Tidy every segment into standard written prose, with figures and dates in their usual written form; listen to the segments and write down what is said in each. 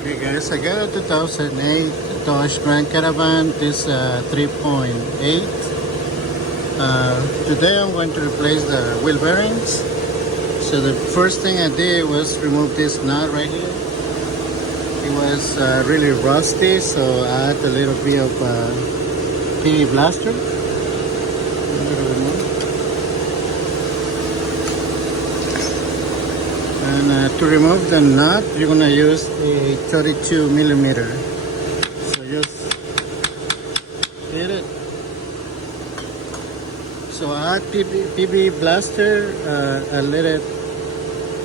Okay guys, I got a 2008 Dodge Grand Caravan, this 3.8. Today I'm going to replace the wheel bearings. So the first thing I did was remove this nut right here. It was really rusty, so I add a little bit of PV blaster. And to remove the nut, you're gonna use a 32 millimeter. So just hit it. So I add PV blaster, I let it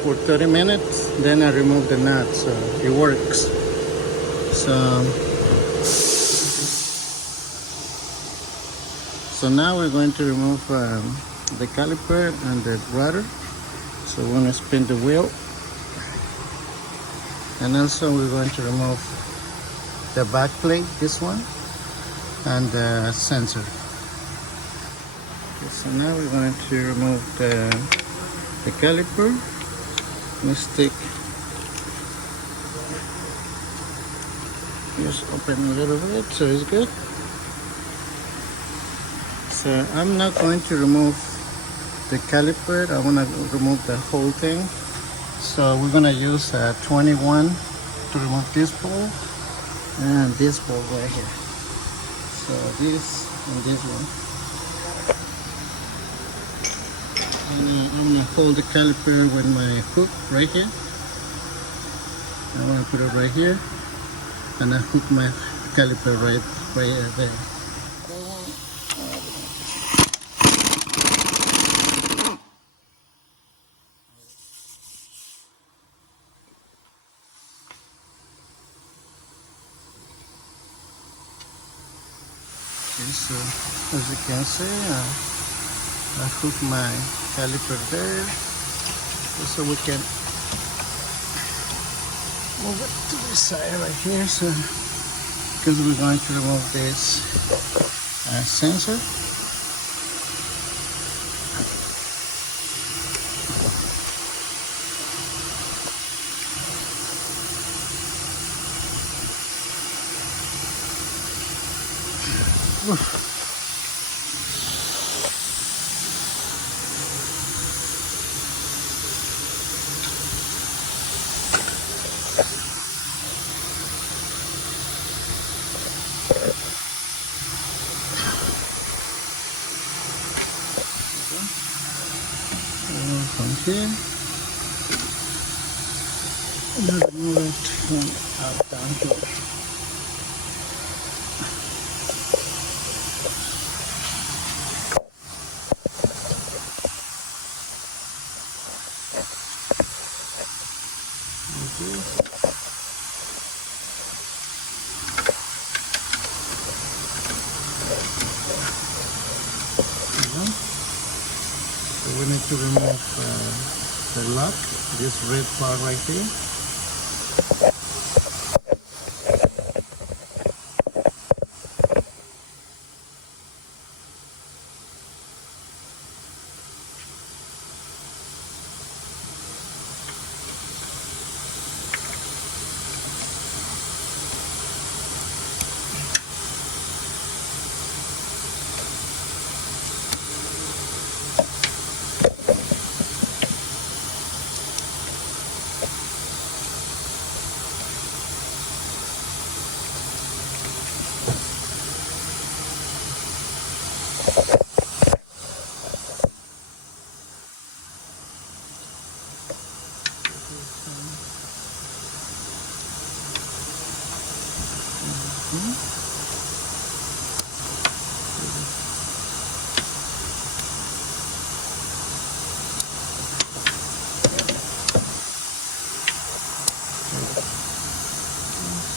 for 30 minutes, then I remove the nut, so it works. So now we're going to remove the caliper and the rudder. So we're going to spin the wheel, and also we're going to remove the back plate, this one, and the sensor. Okay, so now we're going to remove the caliper. Let's stick, just open a little bit so it's good. So I'm not going to remove the caliper, I want to remove the whole thing. So we're going to use 21 to remove this ball and this ball right here. So this and this one. And I'm going to hold the caliper with my hook right here. I want to put it right here, and I hook my caliper right there. Okay, so as you can see, I hook my caliper there, so we can move it to the side right here. So because we're going to remove this sensor. From here, and then move it from out down here. So we need to remove the lock, this red part right here.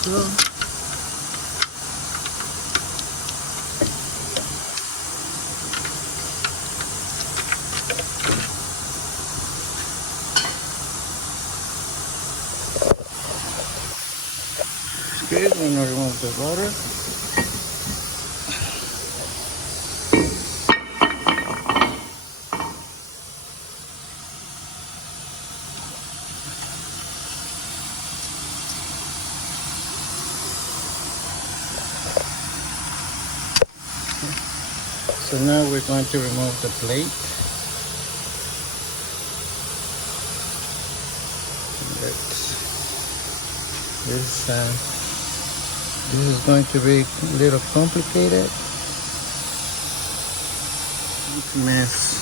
So okay, we're going to remove the rudder. So now we're going to remove the plate. This is going to be a little complicated. It's a mess.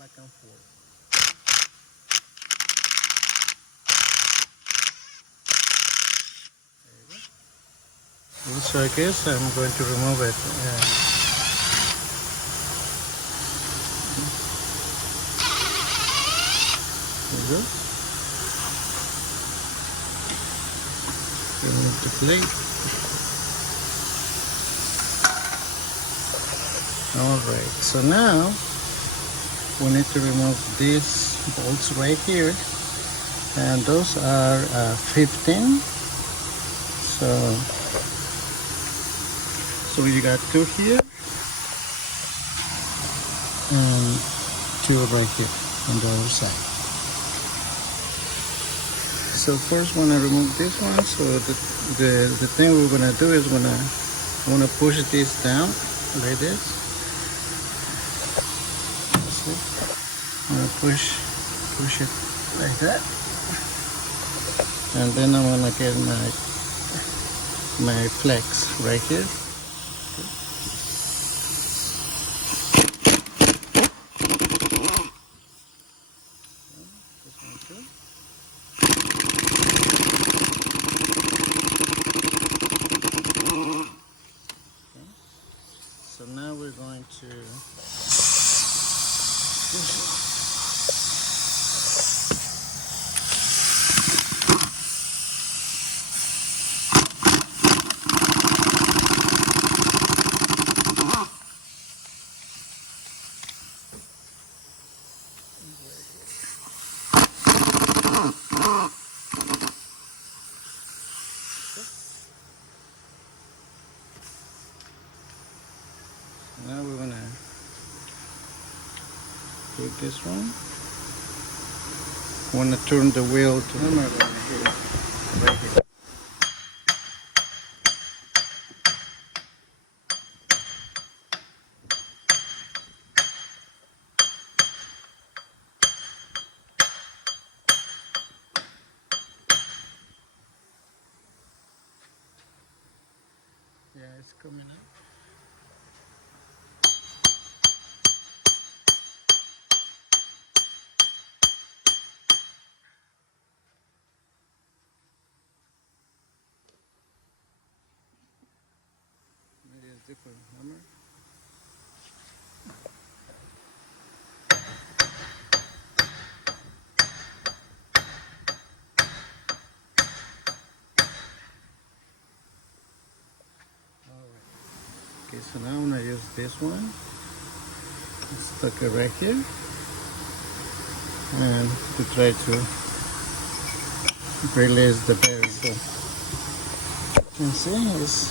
Back and forth. So I guess I'm going to remove it. There you go. Remove the plate. Alright, so now we need to remove these bolts right here, and those are 15. So you got 2 here and 2 right here on the other side. So first when I remove this one, so the thing we're gonna do is I wanna push this down like this. See? I'm gonna push it like that, and then I'm gonna get my flex right here. So now we're going to now we're gonna take this one. I want to turn the wheel to hammer right here. Yeah, it's coming up. Different hammer. Alright. Okay, so now I'm gonna use this one. Stuck it right here. And to try to release the bearing. So you can see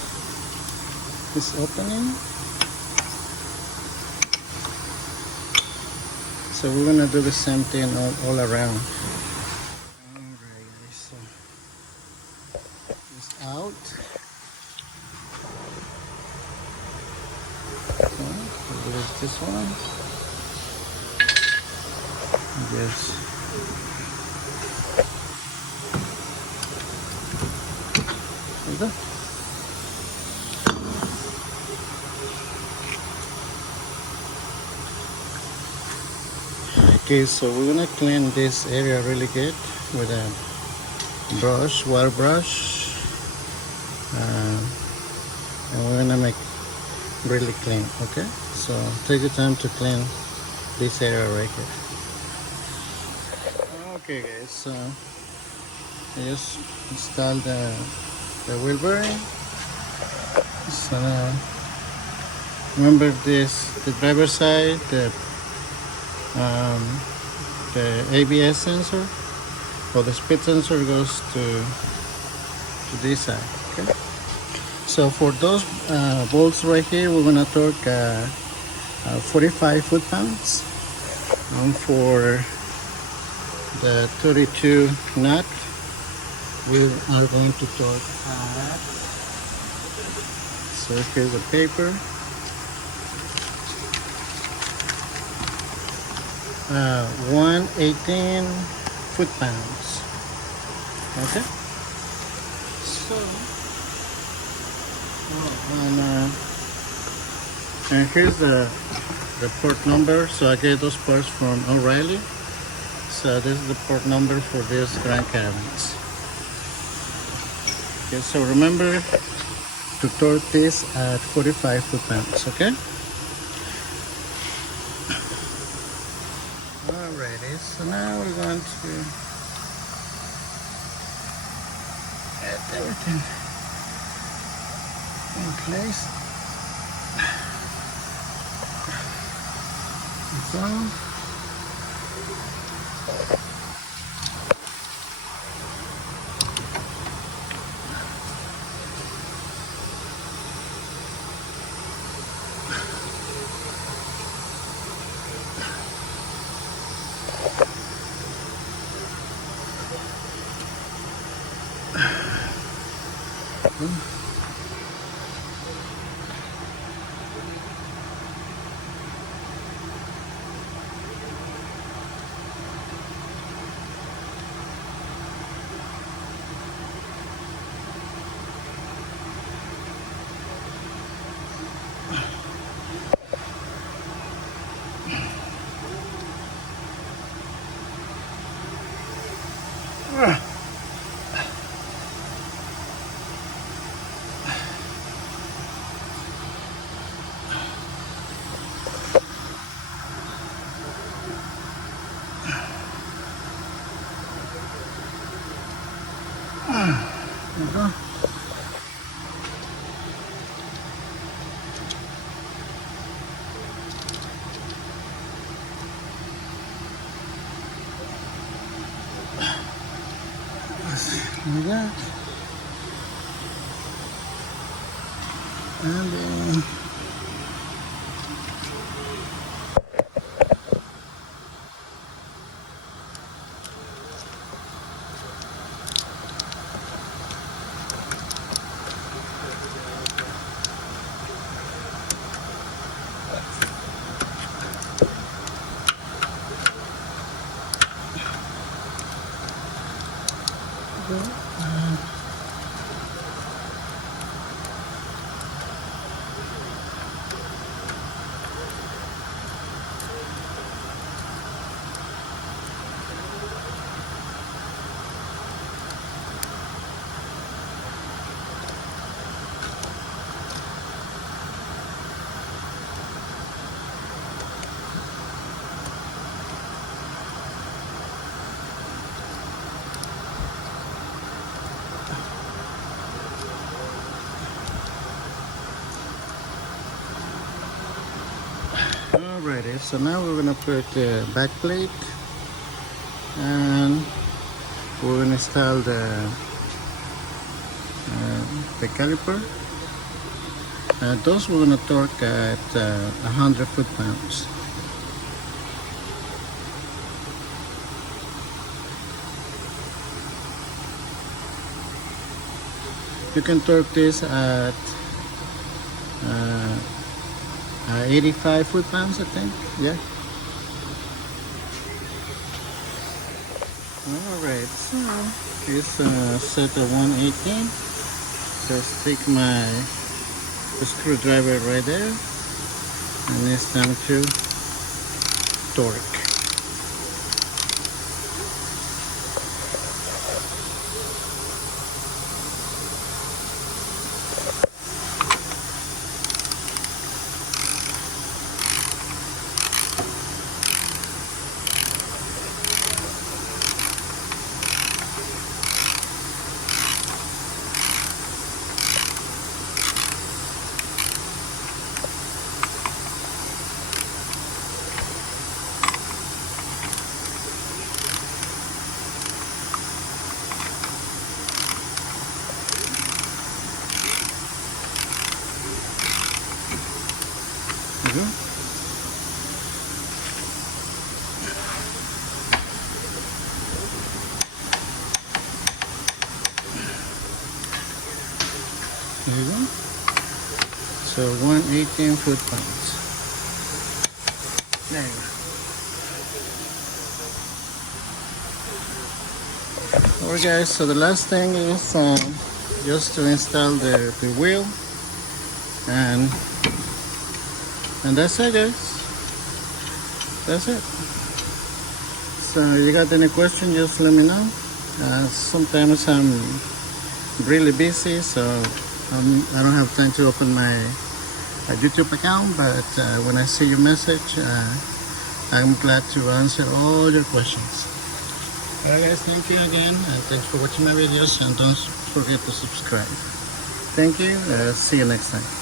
it's opening. So we're gonna do the same thing all around. Alright guys, so it's out. Okay, release this one. Yes. There you go. Okay, so we're gonna clean this area really good with a brush, water brush, and we're gonna make really clean. Okay, so take your time to clean this area right here. Okay guys, so I just installed the wheel bearing. So now remember this, the driver's side, the ABS sensor or the speed sensor goes to this side. Okay, so for those bolts right here, we're gonna torque 45 foot-pounds, and for the 32 nut we are going to torque at, so here's the paper, 118 foot-pounds. Okay, so and here's the port number. So I get those parts from O'Reilly. So this is the port number for these Grand Caravans. Okay, so remember to torque this at 45 foot-pounds, okay? Alrighty, so now we're going to get everything in place. So, like that. And then alrighty, so now we're gonna put the back plate and we're gonna install the caliper. Those we're gonna torque at 100 foot-pounds. You can torque this at 85 foot-pounds, I think. Yeah. Alright, so just set the 118. Just take my screwdriver right there, and it's time to torque. So 118 foot-pounds. There you go. Alright guys, so the last thing is just to install the wheel, and that's it guys. That's it. So you got any question, just let me know. Sometimes I'm really busy, so I don't have time to open my YouTube account, but when I see your message, I'm glad to answer all your questions. Alright guys, thank you again, and thanks for watching my videos, and don't forget to subscribe. Thank you, see you next time.